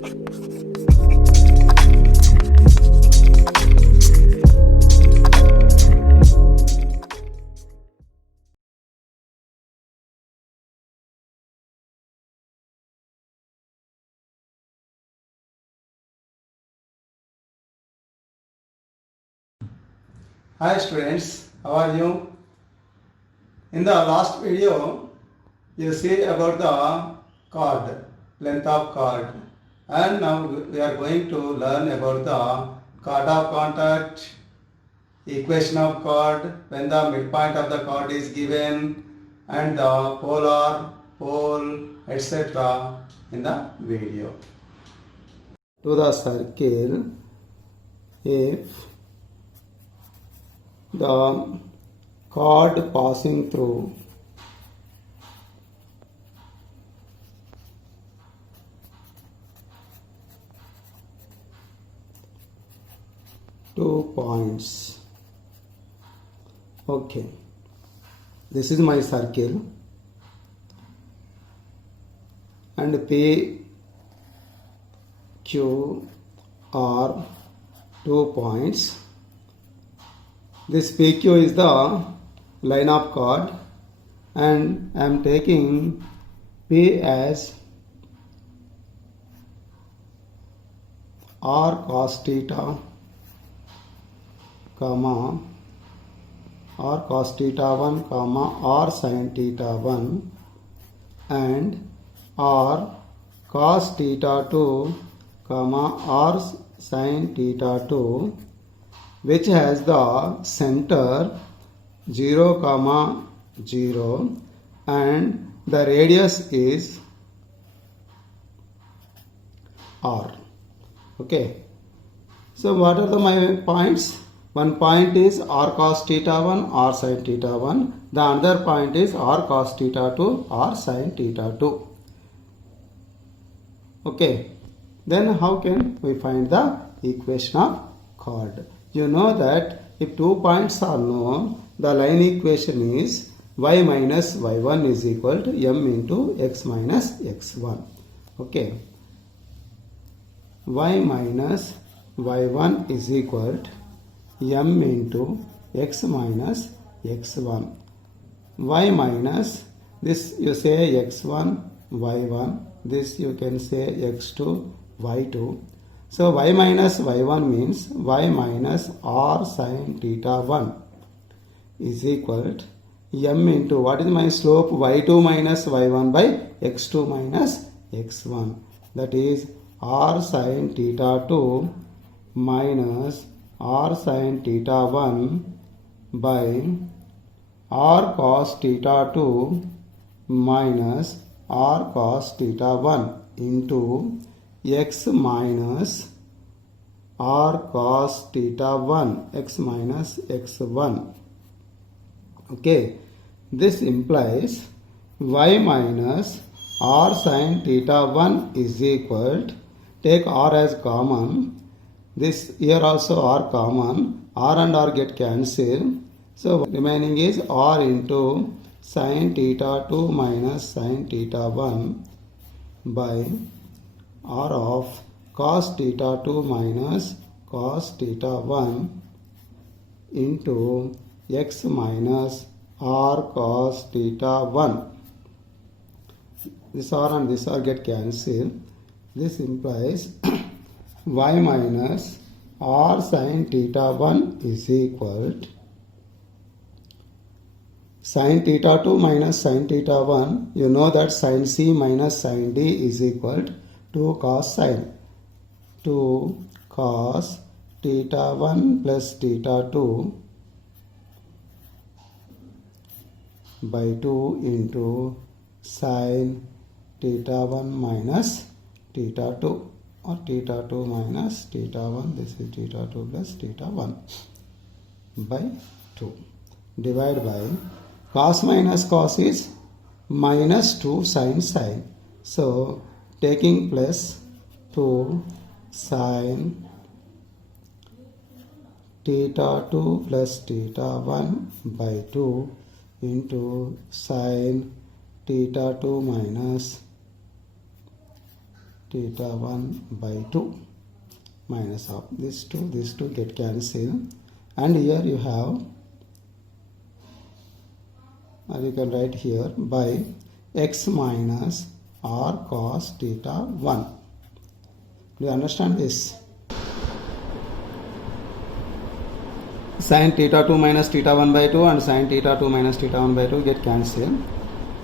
Hi students, how are you? In the last video, you see about the chord, length of chord, and now we are going to learn about the chord of contact, equation of chord, when the midpoint of the chord is given, and the polar, pole, etc. in the video. To the circle, if the chord passing through two points. Okay, this is my circle, and P, Q are 2 points. This PQ is the line of chord, and I am taking P as R cos theta, comma R cos theta 1, comma R sin theta 1, and R cos theta 2, comma R sin theta 2, which has the center 0, comma 0, and the radius is R. Okay. So what are my points? One point is R cos theta 1, R sin theta 1. The another point is R cos theta 2, R sin theta 2. Okay. Then how can we find the equation of chord? You know that if 2 points are known, the line equation is y minus y1 is equal to m into x minus x1. Okay. Y minus y1 is equal to m into x minus x1. Y minus, this you say x1, y1, this you can say x2, y2. So y minus y1 means y minus r sin theta 1 is equal to m into, what is my slope? y2 minus y1 by x2 minus x1. That is r sin theta 2 minus r sin theta 1 by r cos theta 2 minus r cos theta 1 into x minus r cos theta 1, x minus x1. Okay, this implies y minus r sin theta 1 is equal to, take r as common, this here also r common, r and r get cancelled, so remaining is r into sin theta 2 minus sin theta 1 by r of cos theta 2 minus cos theta 1 into x minus r cos theta 1. This r and this r get cancelled. This implies y minus r sin theta 1 is equal to sin theta 2 minus sin theta 1. You know that sin C minus sin D is equal to 2 cos sin. 2 cos theta 1 plus theta 2 by 2 into sin theta 1 minus theta 2, or theta 2 minus theta 1, this is theta 2 plus theta 1 by 2, divided by cos minus cos is minus 2 sin sin. So taking plus 2 sin theta 2 plus theta 1 by 2 into sin theta 2 minus theta 1 by 2 minus of these two get cancelled, and here you have, or you can write here, by x minus r cos theta 1. Do you understand this? Sin theta 2 minus theta 1 by 2 and sin theta 2 minus theta 1 by 2 get cancelled.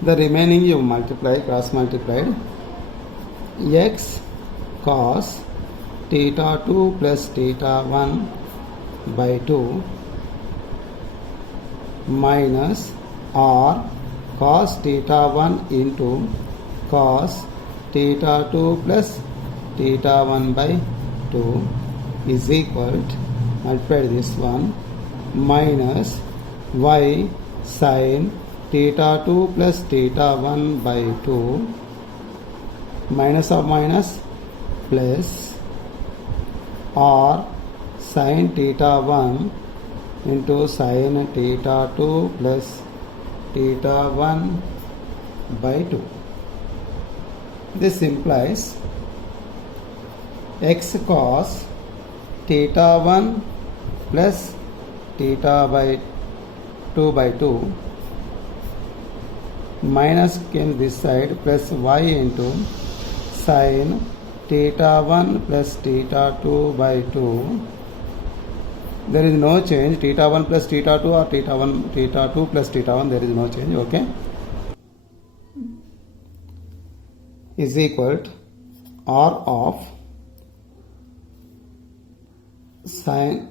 The remaining you multiply, cross multiplied, x cos theta 2 plus theta 1 by 2 minus r cos theta 1 into cos theta 2 plus theta 1 by 2 is equal to, multiply this one, minus y sin theta 2 plus theta 1 by 2 minus of minus plus r sin theta 1 into sin theta 2 plus theta 1 by 2. This implies x cos theta 1 plus theta by 2 by 2 minus in this side plus y into sin theta 1 plus theta 2 by 2. There is no change, theta 1 plus theta 2 or theta 1 theta 2 plus theta 1, there is no change, okay, is equal to r of sin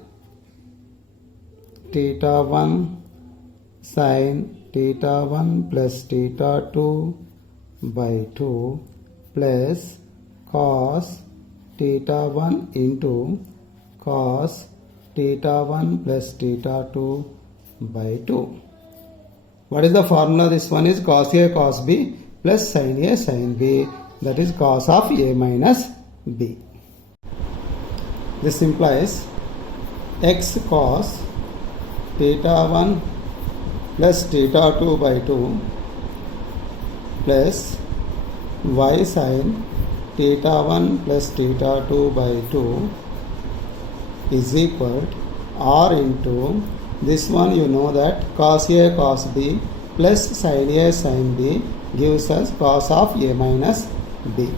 theta 1 sin theta 1 plus theta 2 by 2 plus cos theta 1 into cos theta 1 plus theta 2 by 2. What is the formula? This one is cos A cos B plus sin A sin B, that is cos of A minus B. This implies x cos theta 1 plus theta 2 by 2 plus y sin theta 1 plus theta 2 by 2 is equal to r into this one. You know that cos A cos B plus sin A sin B gives us cos of A minus B.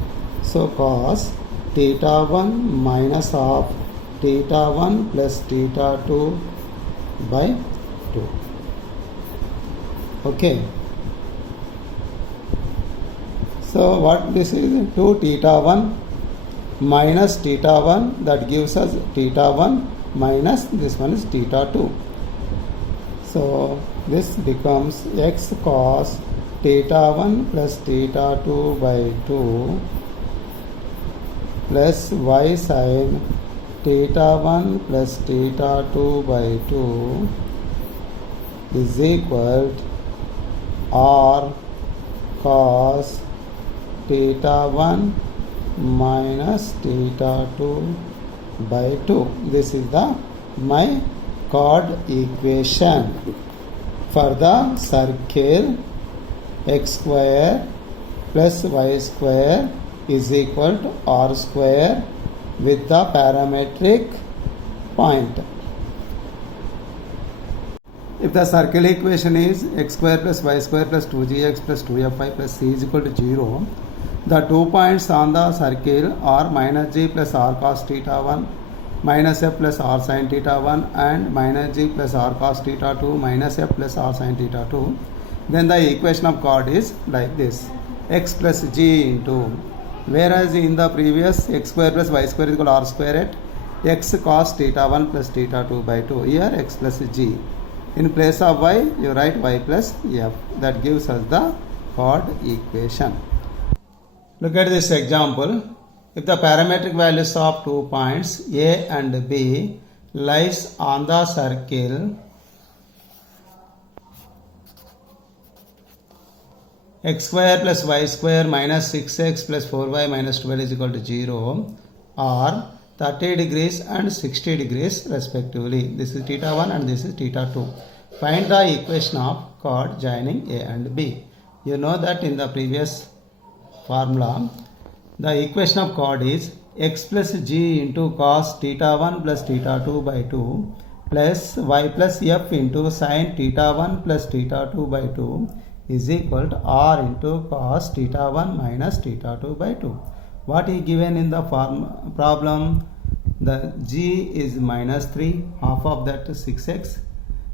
So cos theta 1 minus of theta 1 plus theta 2 by 2. Okay. So what this is? 2 theta 1 minus theta 1, that gives us theta 1 minus this one is theta 2. So this becomes x cos theta 1 plus theta 2 by 2 plus y sin theta 1 plus theta 2 by 2 is equal to r cos theta 1 minus theta 2 by 2. This is the my chord equation for the circle x square plus y square is equal to r square with the parametric point. If the circle equation is x square plus y square plus 2gx plus 2fy plus c is equal to 0, the 2 points on the circle are minus g plus r cos theta 1, minus f plus r sin theta 1 and minus g plus r cos theta 2 minus f plus r sin theta 2. Then the equation of chord is like this: x plus g into, whereas in the previous x square plus y square is equal to r square at x cos theta 1 plus theta 2 by 2. Here x plus g. In place of y, you write y plus f. That gives us the chord equation. Look at this example. If the parametric values of 2 points A and B lies on the circle x square plus y square minus 6x plus 4y minus 12 is equal to 0 are 30 degrees and 60 degrees respectively. This is theta 1 and this is theta 2. Find the equation of chord joining A and B. You know that in the previous formula, The equation of chord is x plus g into cos theta 1 plus theta 2 by 2 plus y plus f into sin theta 1 plus theta 2 by 2 is equal to r into cos theta 1 minus theta 2 by 2. What is given in the problem? The g is minus 3, half of that is 6x,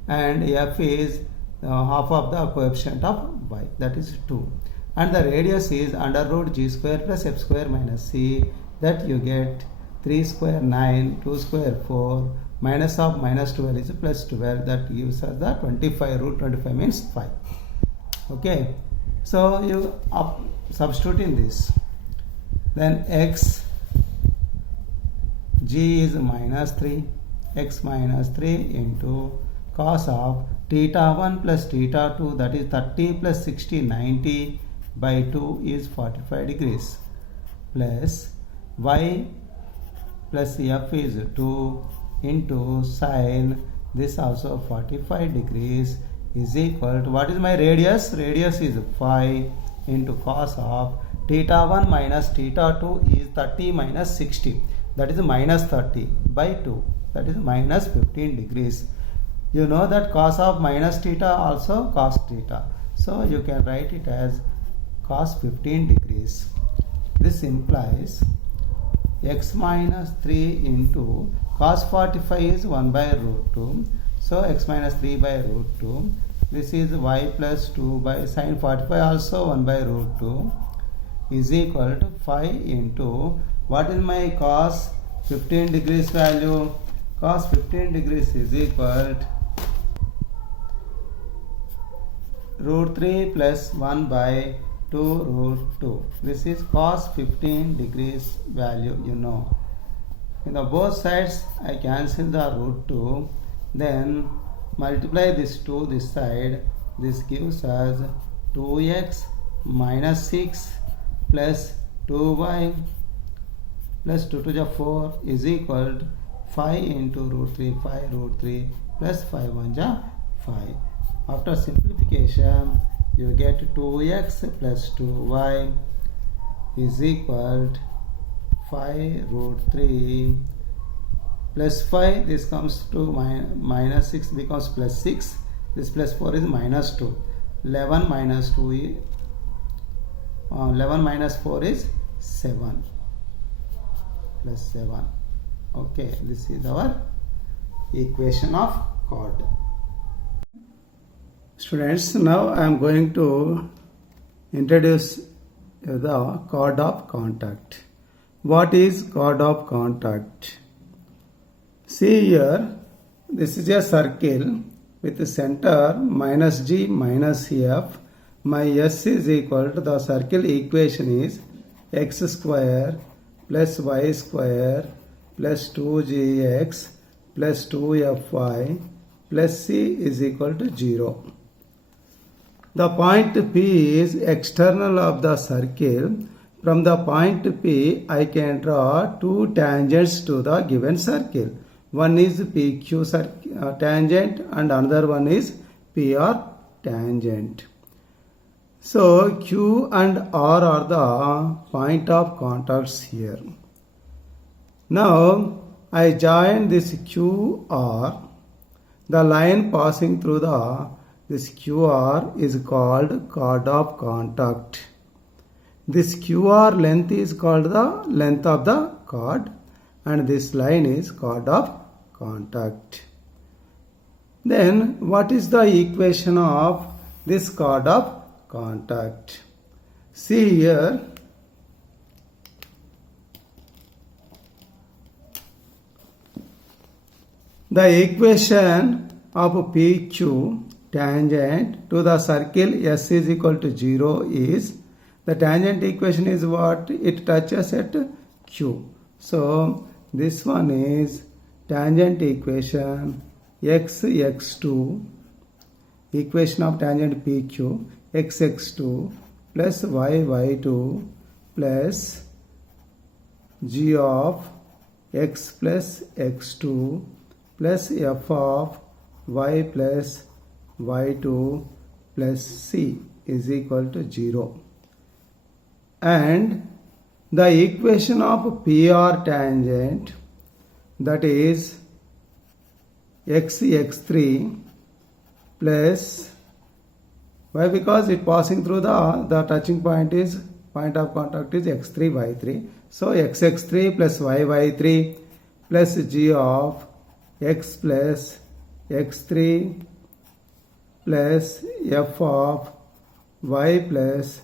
and f is half of the coefficient of y, that is 2. And the radius is under root g square plus f square minus c, that you get 3 square 9, 2 square 4, minus of minus 12 is plus 12, that gives us the 25, root 25 means 5. Okay, so you substitute in this, then x, g is minus 3, x minus 3 into cos of theta 1 plus theta 2, that is 30 plus 60, 90 by 2 is 45 degrees, plus y plus f is 2 into sin this also 45 degrees is equal to, what is my radius? Radius is 5 into cos of theta 1 minus theta 2 is 30 minus 60, that is minus 30 by 2, that is minus 15 degrees. You know that cos of minus theta also cos theta, so you can write it as cos 15 degrees. This implies x minus 3 into cos 45 is 1 by root 2, so x minus 3 by root 2. This is y plus 2 by sin 45 also 1 by root 2 is equal to 5 into, what is my cos 15 degrees value? Cos 15 degrees is equal to root 3 plus 1 by 2 root 2. This is cos 15 degrees value, you know. In the both sides I cancel the root 2, then multiply this 2 this side, this gives us 2x minus 6 plus 2y plus 2 to the 4 is equal to 5 into root 3, 5 root 3 plus 5 1 ja 5. After simplification, you get 2x plus 2y is equal to 5 root 3 plus 5, this comes to minus 6 becomes plus 6, this plus 4 is minus 2, 11 minus 2 is 11 minus 4 is 7 plus 7. Okay, this is our equation of chord. Students, now I am going to introduce the chord of contact. What is chord of contact? See here, this is a circle with the center minus g minus f. My s is equal to, the circle equation is x square plus y square plus 2gx plus 2fy plus c is equal to 0. The point P is external of the circle. From the point P, I can draw two tangents to the given circle. One is PQ tangent and another one is PR tangent. So Q and R are the point of contacts here. Now I join this QR. The line passing through this QR is called chord of contact. This QR length is called the length of the chord, and this line is chord of contact. Then what is the equation of this chord of contact? See here, the equation of PQ tangent to the circle S is equal to 0 is, the tangent equation is what? It touches at Q. So this one is tangent equation x(x2), equation of tangent PQ, x(x2) plus y(y2) plus g of x plus x2 plus f of y plus y2 plus c is equal to 0. And the equation of PR tangent, that is x3 plus, why? Because it passing through the touching point is, point of contact is x3 y3. So xx3 plus yy3 plus g of x plus x3 plus f of y plus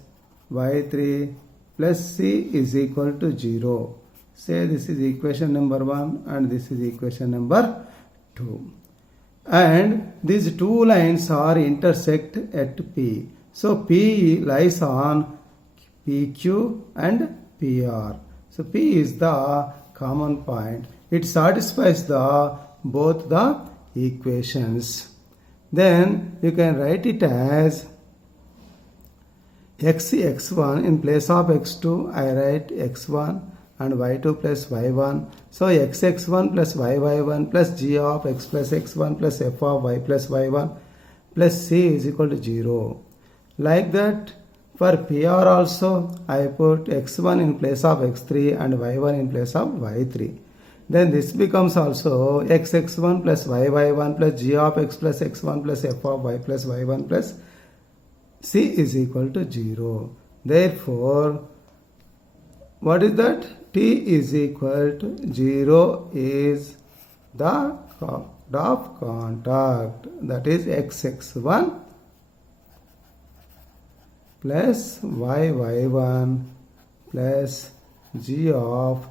y3 plus c is equal to 0. Say this is equation number 1 and this is equation number 2. And these two lines are intersect at P. So P lies on PQ and PR. So P is the common point. It satisfies both the equations. Then you can write it as x1 in place of x2. I write x1 and y2 plus y1. So xx1 plus yy1 plus g of x plus x1 plus f of y plus y1 plus c is equal to 0. Like that, for PR also, I put x1 in place of x3 and y1 in place of y3. Then this becomes also xx1 plus yy1 plus g of x plus x1 plus f of y plus y1 plus c is equal to 0. Therefore, what is that? T is equal to 0 is the chord of contact, that is xx1 plus yy1 plus g of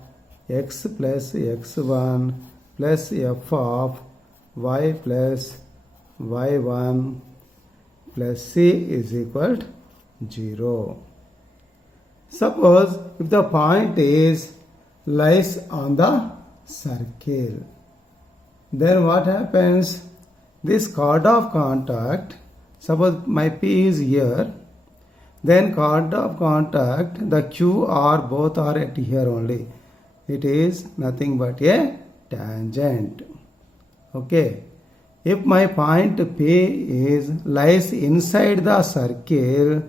x plus x1 plus f of y plus y1 plus c is equal to 0. Suppose if the point lies on the circle, then what happens? This chord of contact, suppose my P is here, then chord of contact, the Q R both are at here only. It is nothing but a tangent. Okay. If my point P lies inside the circle,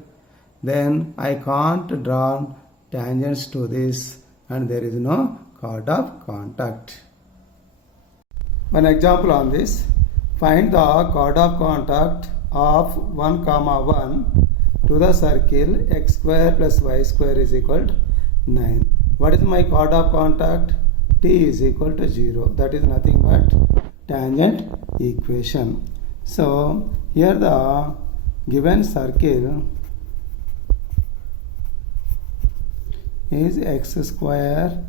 then I can't draw tangents to this and there is no chord of contact. One example on this. Find the chord of contact of 1, 1 to the circle x square plus y square is equal to 9. What is my chord of contact? T is equal to 0. That is nothing but tangent equation. So here the given circle is x square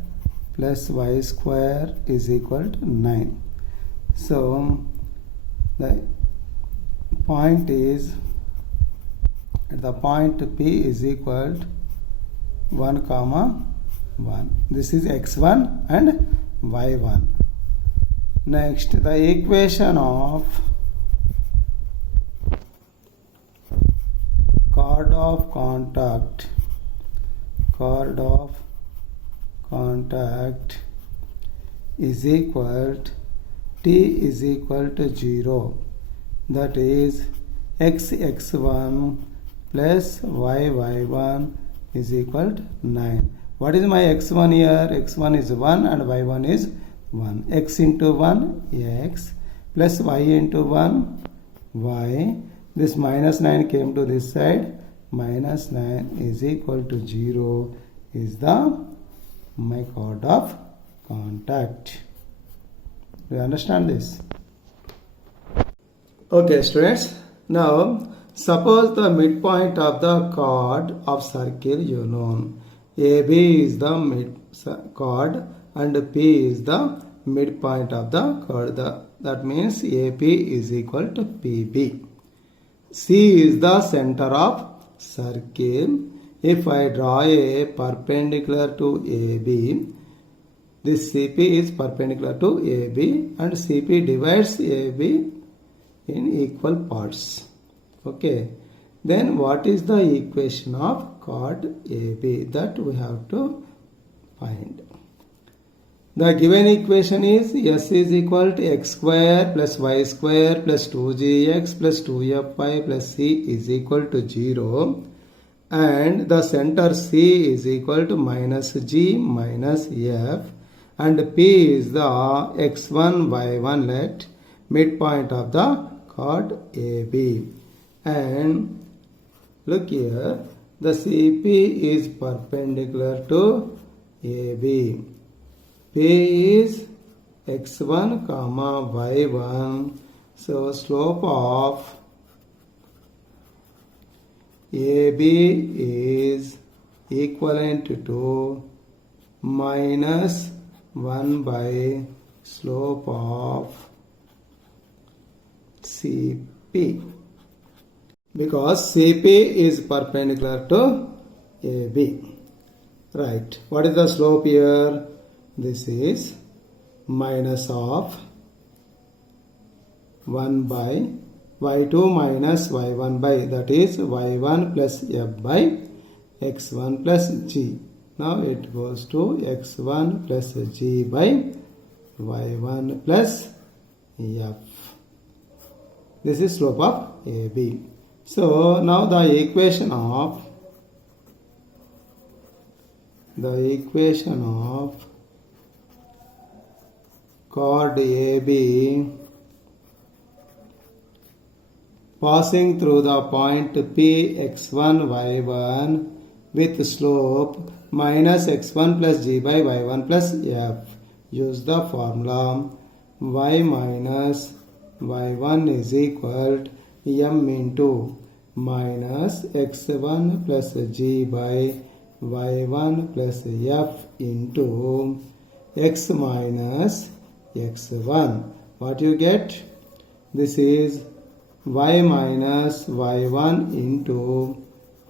plus y square is equal to 9. So the point is at the point P is equal to 1, 1. This is x1 and y1. Next, the equation of chord of contact is equal to T is equal to 0. That is xx1 plus y1 is equal to 9. What is my x1 here? x1 is 1 and y1 is 1. X into 1 x plus y into 1 y. This minus 9 came to this side. Minus 9 is equal to 0 is my chord of contact. Do you understand this? Okay, students. Now, suppose the midpoint of the chord of circle you know. AB is the mid chord and P is the midpoint of the chord. That means AP is equal to PB. C is the center of circle. If I draw a perpendicular to AB, this CP is perpendicular to AB and CP divides AB in equal parts. Okay. Then what is the equation of chord AB? That we have to find. The given equation is S is equal to x square plus y square plus 2gx plus 2fy plus c is equal to 0. and the center C is equal to minus G minus F, and P is the x1 y1 let midpoint of the chord AB. And look here, the CP is perpendicular to AB. P is x1 comma y1. So slope of AB is equivalent to minus 1 by slope of CP, because CP is perpendicular to AB. Right. What is the slope here? This is minus of 1 by y2 minus y1 by, that is y1 plus f by x1 plus g. Now it goes to x1 plus g by y1 plus f. This is slope of AB. So now the equation of chord AB passing through the point P x1 y1 with slope minus x1 plus g by y1 plus f. Use the formula y minus y1 is equal to m into minus x1 plus g by y1 plus f into x minus x1. What you get? This is y minus y1 into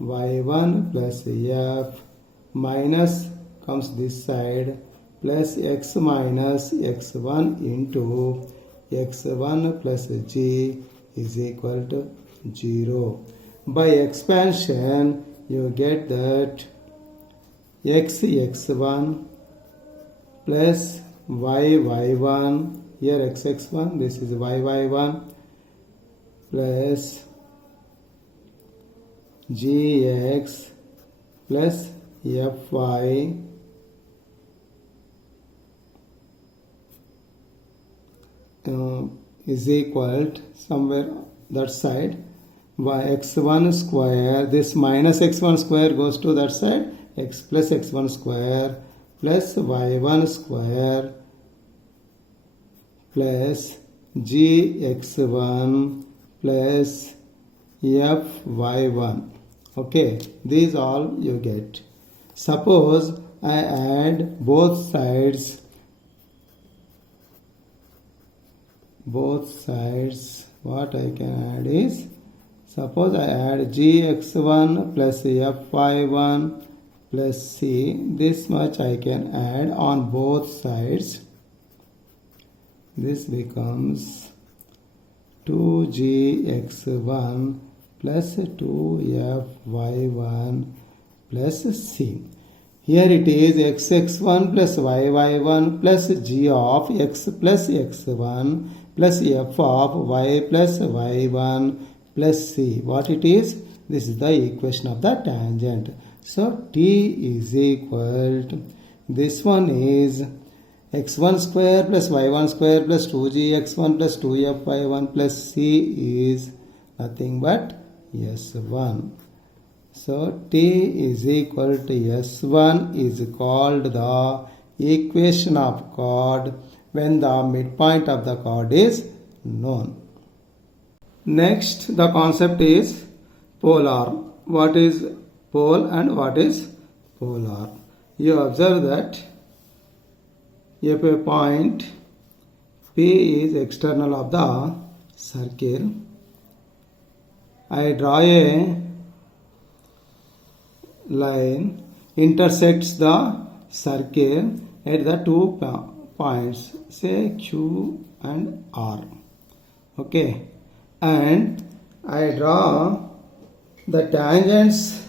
y1 plus f minus comes this side plus x minus x1 into x1 plus g is equal to 0. By expansion you get that x1 plus y1, here x1, this is y1, plus gx plus fy is equal to somewhere that side x1 square, this minus x1 square goes to that side, x plus x1 square plus y1 square plus gx1 plus fy1. Okay, these all you get. Suppose I add both sides, what I can add is, suppose I add gx1 plus fy1 plus c, this much I can add on both sides. This becomes 2gx1 plus 2fy1 plus c. Here it is xx1 plus yy1 plus g of x plus x1 plus f of y plus y1 plus c. What it is? This is the equation of the tangent. So t is equal to, this one is x1 square plus y1 square plus 2gx1 plus 2fy1 plus c is nothing but s1. So t is equal to s1 is called the equation of chord when the midpoint of the chord is known. Next, the concept is polar. What is pole and what is polar? You observe that if a point P is external of the circle, I draw a line intersects the circle at the 2 points, say Q and R. Okay, and I draw the tangents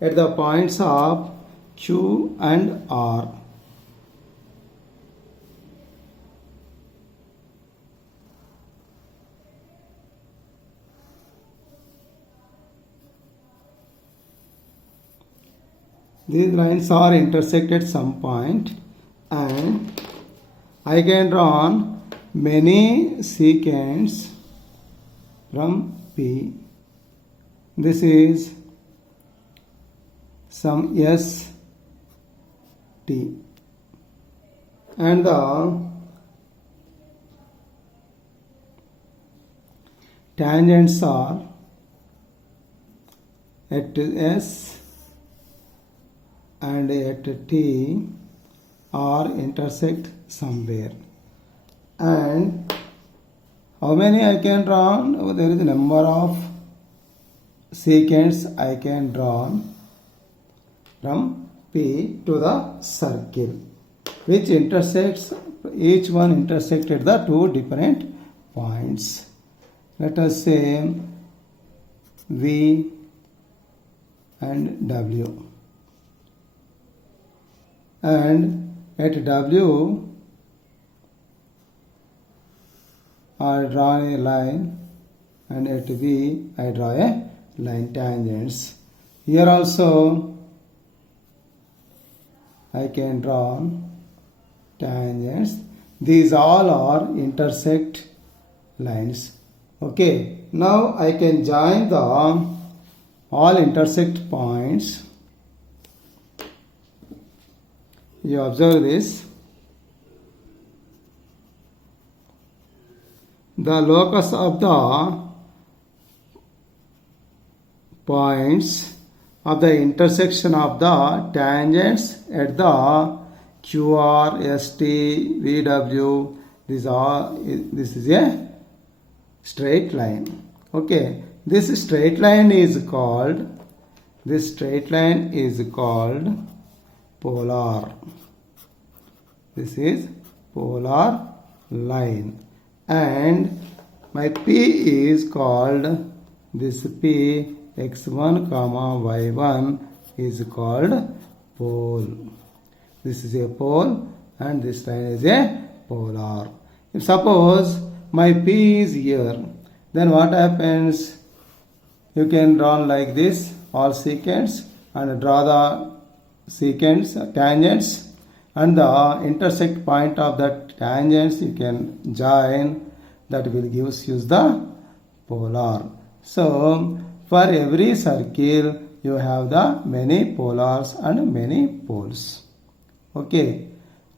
at the points of Q and R. These lines are intersected some point, and I can draw many secants from P. This is some S T, and the tangents are at S and at T are intersect somewhere. And how many I can draw? There is a number of secants I can draw from P to the circle, which intersects, each one intersected the two different points. Let us say V and W. And at W, I draw a line, and at V, I draw a line, tangents. Here also, I can draw tangents. These all are intersect lines. Okay, now I can join the all intersect points. You observe this. The locus of the points of the intersection of the tangents at the QR, ST, VW, this is a straight line. Okay, this straight line is called polar. This is polar line, and my P is called, this P, x1 comma y1 is called pole. This is a pole, and this line is a polar. If suppose my P is here, then what happens? You can draw like this, all secants, and draw the secants, tangents, and the intersect point of that tangents you can join. That will gives you the polar. So for every circle you have the many polars and many poles. Okay.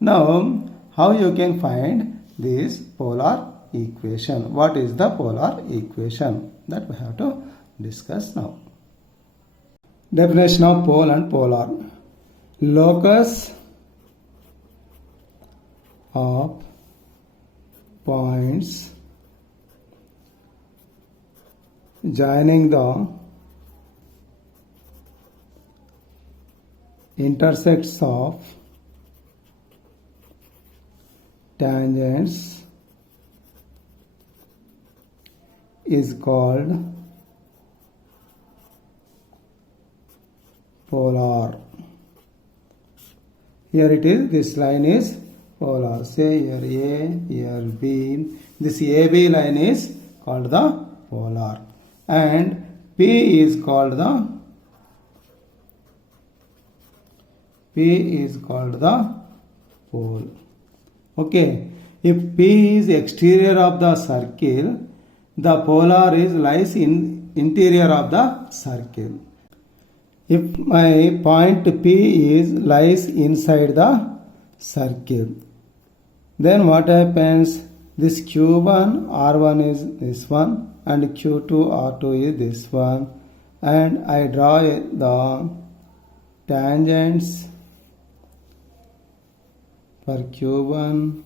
Now how you can find this polar equation? What is the polar equation? That we have to discuss now. Definition of pole and polar. Locus of points joining the intersects of tangents is called polar. Here it is, this line is polar. Say here A, here B. This AB line is called the polar, and P is called the pole. Okay, if P is exterior of the circle, the polar lies in interior of the circle. If my point P lies inside the circle, then what happens? This Q1, R1 is this one, and Q2, R2 is this one, and I draw the tangents for Q1,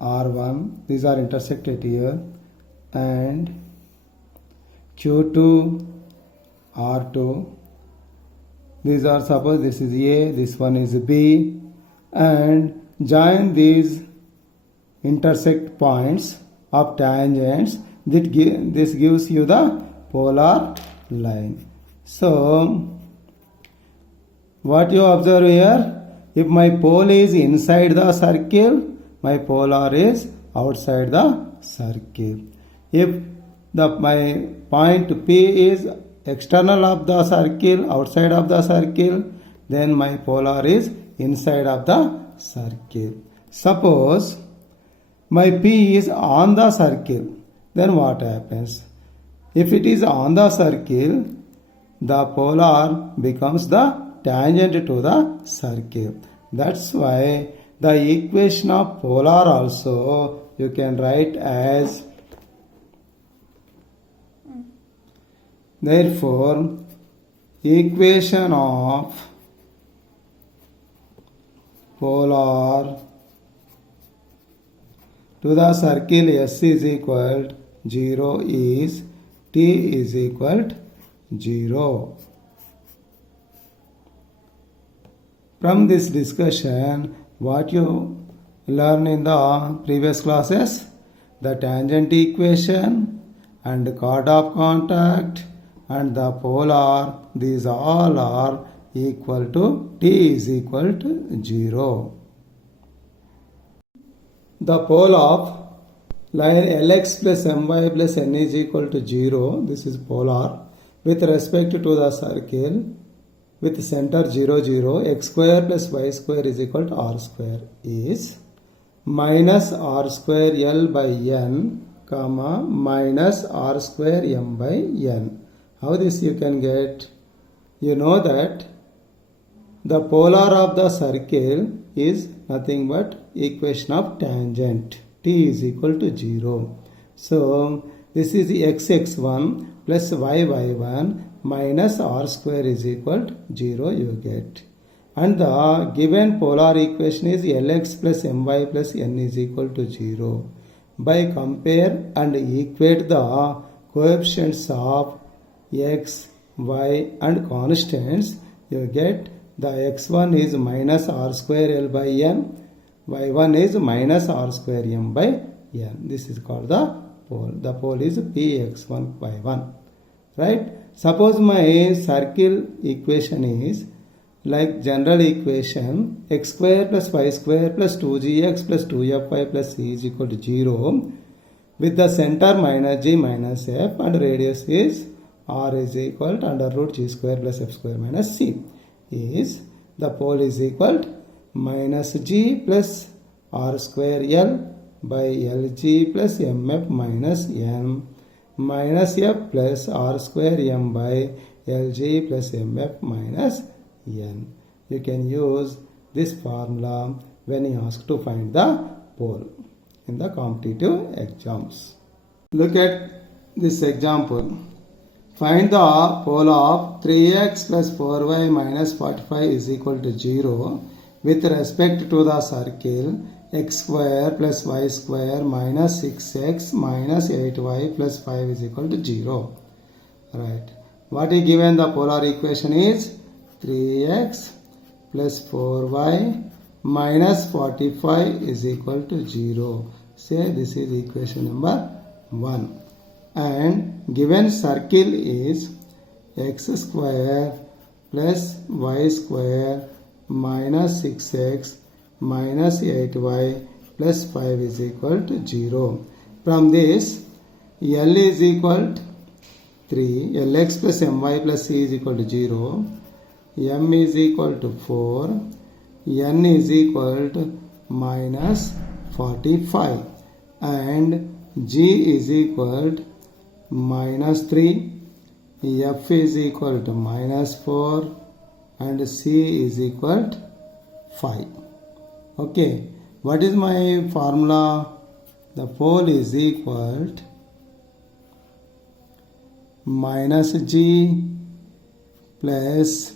R1, these are intersected here, and Q2, R2, these are, suppose this is A, this one is B, and join these intersect points of tangents. This gives you the polar line. So what you observe here, if my pole is inside the circle, my polar is outside the circle. If my point P is external of the circle, outside of the circle, then my polar is inside of the circle. Suppose my P is on the circle, then what happens? If it is on the circle, the polar becomes the tangent to the circle. That's why the equation of polar also you can write as, therefore, equation of polar to the circle S is equal 0 is T is equal 0. From this discussion, what you learn in the previous classes? The tangent equation and chord of contact and the polar, these all are equal to T is equal to 0. The pole of line Lx plus My plus N is equal to 0, this is polar, with respect to the circle with center 0, 0, x square plus y square is equal to r square is minus r square L by N, comma, minus r square M by N. How this you can get? You know that the polar of the circle is nothing but equation of tangent. T is equal to 0. So, this is x1 plus y1 minus r square is equal to 0 you get. And the given polar equation is Lx plus My plus N is equal to 0. By compare and equate the coefficients of x, y and constants, you get the x1 is minus r square L by N, y1 is minus r square M by N. This is called the pole. The pole is Px1, y1. Right? Suppose my circle equation is like general equation x square plus y square plus 2gx plus 2fy plus c is equal to 0 with the center minus g minus f and radius is r is equal to under root g square plus f square minus c is the pole is equal to minus g plus r square L by Lg plus mf minus n minus f plus r square m by Lg plus mf minus n. You can use this formula when you ask to find the pole in the competitive exams. Look at this example. Find the pole of 3x plus 4y minus 45 is equal to 0 with respect to the circle x square plus y square minus 6x minus 8y plus 5 is equal to 0. Right. What is given? The polar equation is 3x plus 4y minus 45 is equal to 0. Say this is equation number 1. And given circle is x square plus y square minus 6x minus 8y plus 5 is equal to 0. From this, L is equal to 3, Lx plus My plus c is equal to 0, M is equal to 4, N is equal to minus 45 and G is equal to minus 3, F is equal to minus 4 and C is equal to 5. Okay, what is my formula? The pole is equal to minus G plus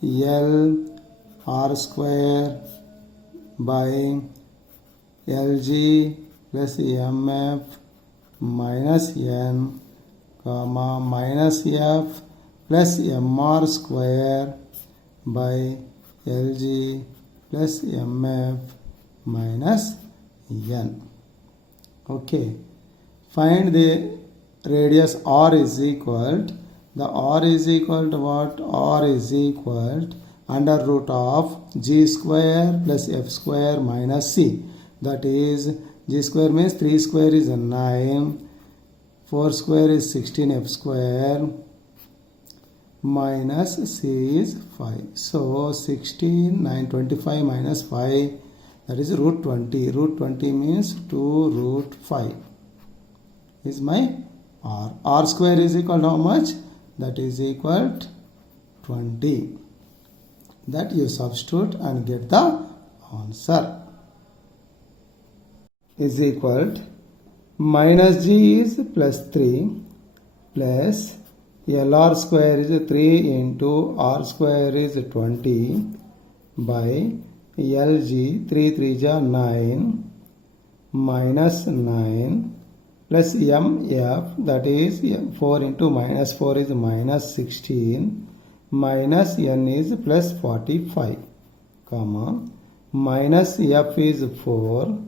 L R square by Lg plus MF minus N, comma, minus F plus MR square by Lg plus MF minus N. Okay. Find the radius R is equal to, the R is equal to what? R is equal to under root of G square plus F square minus C. That is, G square means 3 square is 9, 4 square is 16 F square minus C is 5. So 16, 9, 25 minus 5, that is root 20. Root 20 means 2 root 5 is my R. R square is equal to how much? That is equal to 20. That you substitute and get the answer. Is equal to minus G is plus 3 plus LR square is 3 into R square is 20 by LG 3 3 ja 9 minus 9 plus MF, that is 4 into minus 4 is minus 16 minus N is plus 45 comma minus F is 4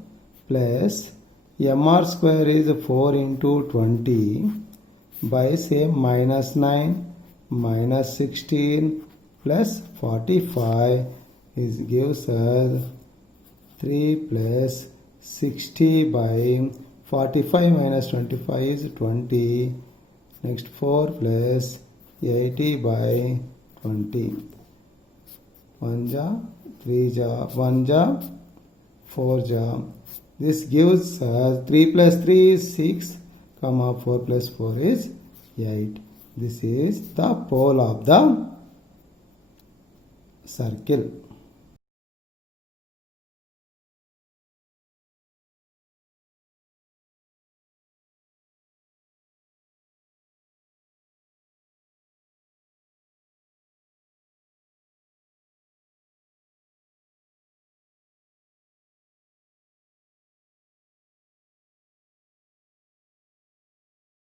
plus MR square is 4 into 20 by say minus 9 minus 16 plus 45 is gives us 3 plus 60 by 45 minus 25 is 20. Next 4 plus 80 by 20. 1 ja 3 ja 1 ja 4 ja. This gives us 3 plus 3 is 6 comma 4 plus 4 is 8. This is the pole of the circle.